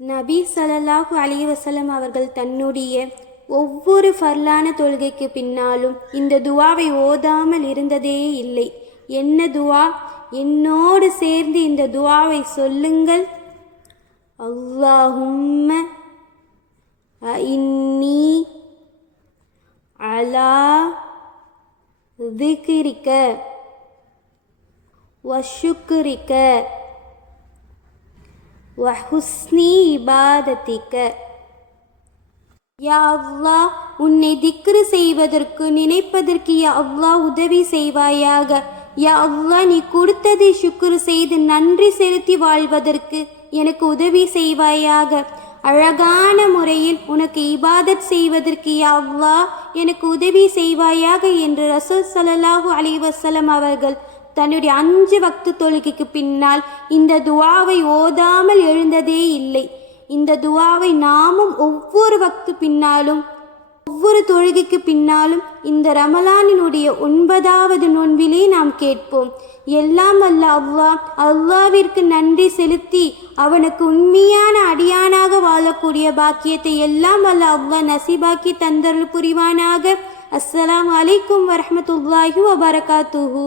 நபி ஸல்லல்லாஹு அலைஹி வஸல்லம் அவர்கள் தன்னுடைய ஒவ்வொரு ஃபர்லான தொழுகைக்கு பின்னாலும் இந்த துவாவை ஓதாமல் இருந்ததே இல்லை. என்ன துவா? என்னோடு சேர்ந்து இந்த துவாவை சொல்லுங்கள். அல்லாஹும்ம இன்னி அலா திக்ரிக வஷுக்ரிக வஹுஸ்னி இபாதத்திக. யா அல்லாஹ், உன்னை திக்ரு செய்வதற்கு நினைப்பதற்கு யா அல்லாஹ் உதவி செய்வாயாக. யா அல்லாஹ், நீ கொடுத்ததை சுக்ரு செய்து நன்றி செலுத்தி வாழ்வதற்கு எனக்கு உதவி செய்வாயாக. அழகான முறையில் உனக்கு இபாதத் செய்வதற்கு யா அல்லாஹ் எனக்கு உதவி செய்வாயாக என்று ரசூல் ஸல்லல்லாஹு அலைஹி வஸல்லம் அவர்கள் தன்னுடைய 5 வக்து தொழுகைக்கு பின்னால் இந்த துவாவை ஓதாமல் எழுந்ததே இல்லை. இந்த துவாவை நாமும் ஒவ்வொரு வக்து பின்னாலும் ஒவ்வொரு தொழுகைக்கு பின்னாலும் இந்த ரமலானினுடைய 9வது நோன்பிலே நாம் கேட்போம். எல்லாம் வல்ல அல்லாஹ்விற்கு நன்றி செலுத்தி அவனுக்கு உண்மையான அடியானாக வாழக்கூடிய பாக்கியத்தை எல்லாம் வல்ல அல்லாஹ் நசீபாக்கி தந்தருள் புரிவானாக. அஸ்ஸலாமு அலைக்கும் வரஹ்மத்துல்லாஹி வபரகாத்துஹு.